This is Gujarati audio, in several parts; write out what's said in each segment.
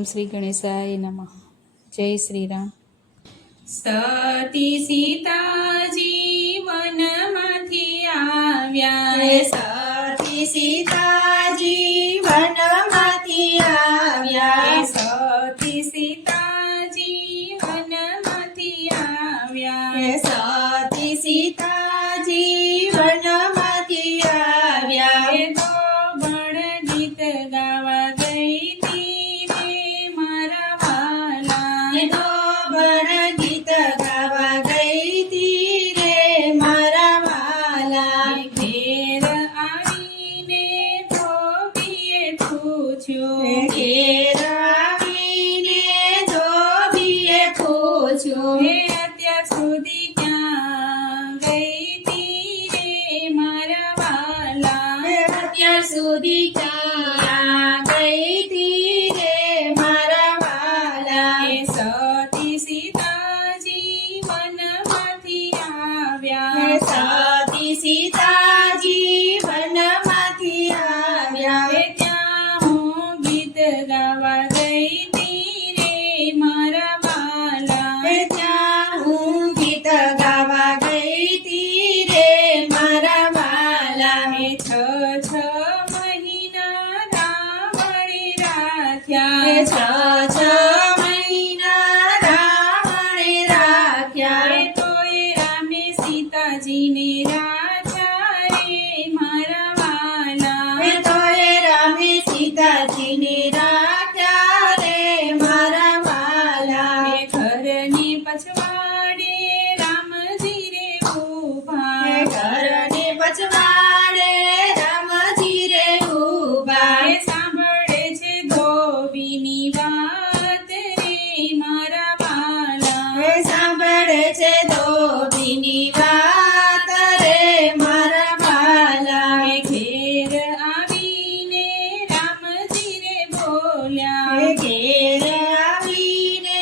ઓમ શ્રી ગણેશાય નમઃ. જય શ્રી રામ. સતી સીતાજી વનમાંથી આવ્યા, સતી સીતાજી વનમાંથી આવ્યા, સતી સીતાજી વનમાંથી આવ્યા, સતી સીતાજી વનમાંથી આવ્યા. તો બણ ગીત ગાવા ગઈ તી રે મારા વાલા, તો બણ ગીત ગાવા ગઈ તી રે મારા વાલા. ઘેર આવીને ધોબીએ પૂછ્યું, ઘેર આવીને ધોબીએ પૂછ્યું, હે અત્યાર સુધી ક્યાં ગઈ તી રે મારા વાલા, અત્યાર સુધી ક્યાં ગઈ તી રે મારા વાલા. હે સતી સીતાજી વનમાંથી આવ્યા, સતી સીતાજી વનમાંથી આવ્યા. હે ત્યાં હું ગીત ગાવા ગઈ તી રે મારા વાલા, ત્યાં હું ગીત ગાવા ગઈ તી રે મારા વાલા. હે છ મહિના રાવણે રાખ્યા, છ મહિના રાવણે રાખ્યા. હે તોય રામે સીતાજીને રાખ્યા રે મારા વાલા, તોય રામે સીતાજીને રાખ્યા રે મારા વાલા. હે ઘરની પછવાડે રામજી રે ઊભા, ઘરને પછવાડે રામજી રે ઊભા. હે સાંભળે છે ધોબીની વાત રે મારા વાલા, સાંભળે છે ધોબીની વાત રે મારા વાલા. હે ઘેર આવીને રામજી રે બોલ્યા, ઘેર આવીને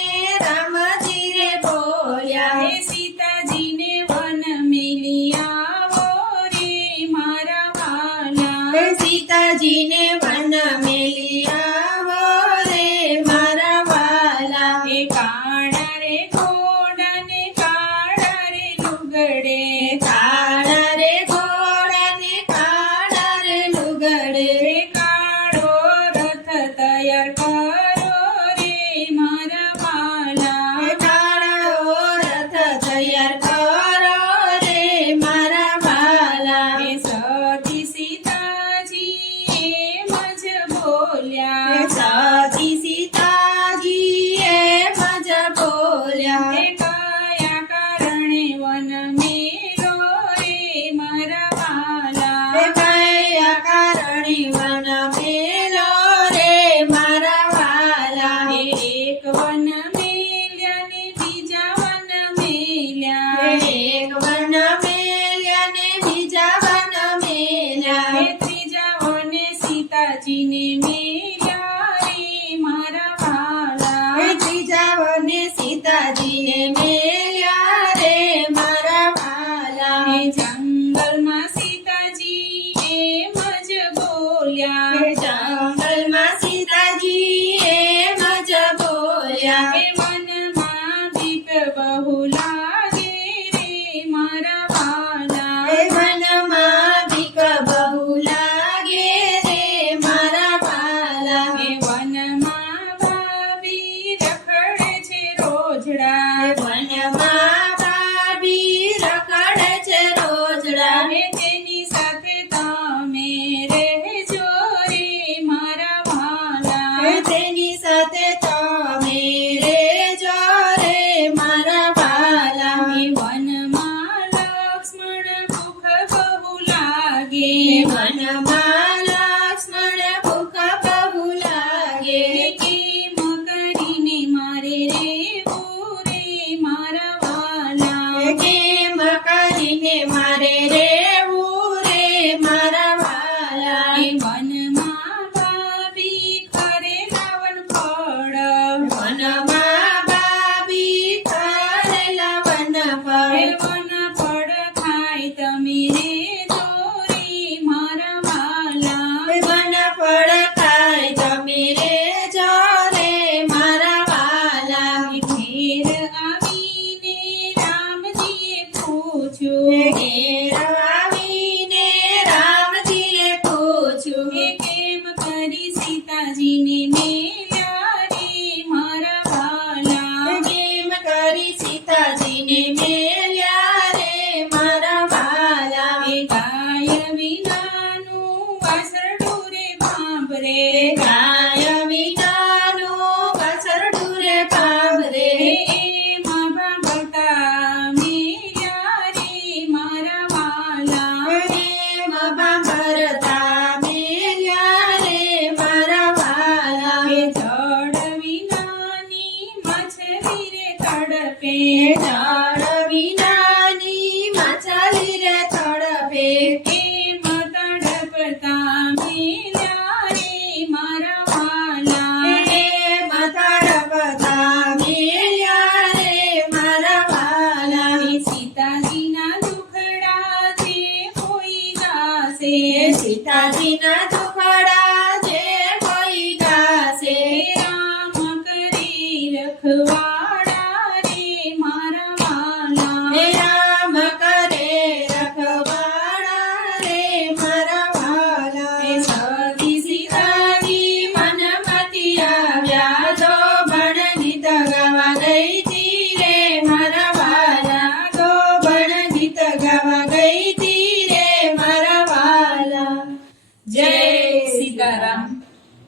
રામજી રે બોલ્યા. હે સીતાજીને વન મેલી આવો રે મારા વાલા, સીતાજીને વન મેલી આવો રે મારા વાલા. હે કાળા રે ઘોડાને કાળા રે લુગડે, કાળા રે ઘોડાને કાળા રે લુગડે. હે કાળો રથ તૈયાર કરો રે મારા વાલા, કાળો રથ તૈયાર કરો રે મારા વાલા. હે સતી સીતાજી એમ જ બોલ્યા, સતી સીતાજી એમ જ બોલ્યા. હે કયા કારણે વન મેલો રે મારા વાલા, કયા કારણે વન મેલો રે મારા વાલા. હે એક વન મેલ્યા ને બીજા વન મેલ્યા, એક વન મેલ્યા ને બીજા વન મેલ્યા. હે ત્રીજા વને સીતાજીને મેલ્યા રે મારા વાલા, ત્રીજા વને સીતાજીને મેલ્યા રે મારા વાલા. હે જંગલમાં સીતાજી એમ જ બોલ્યા, જંગલમાં સીતાજી એમ જ બોલ્યા. હે વનમાં બીક બહુ લાગે રે મારા વાલા, વનમાં બીક બહુ લાગે રે મારા વાલા. હે વનમાં ભાભી રખડે છે રોજડા, વનમાં ભાભી રખડે છે રોજડા. હે તેની સાથે તમે રહેજો રે મારા વાલા, તેની સાથે તમે રેજો રે મારા વાલા. હે વનમાં લક્ષ્મણ ભૂખ બહુ લાગે, વનમાં લક્ષ્મણ ભૂખ બહુ લાગે. હે કેમ કરીને મારે રહેવું રે મારા વાલા, કેમ કરીને મારે રેવું રે મારા વાલા. હે વનમાં ભાભી કરે લાવણ ફળ, વનમાં ભાભી કરેલા વન હે ફળ. વન ફળ ખાય તમે રેજો રે મારા વાલા, વન ફળ ખાય તમે રેજો રે રખવા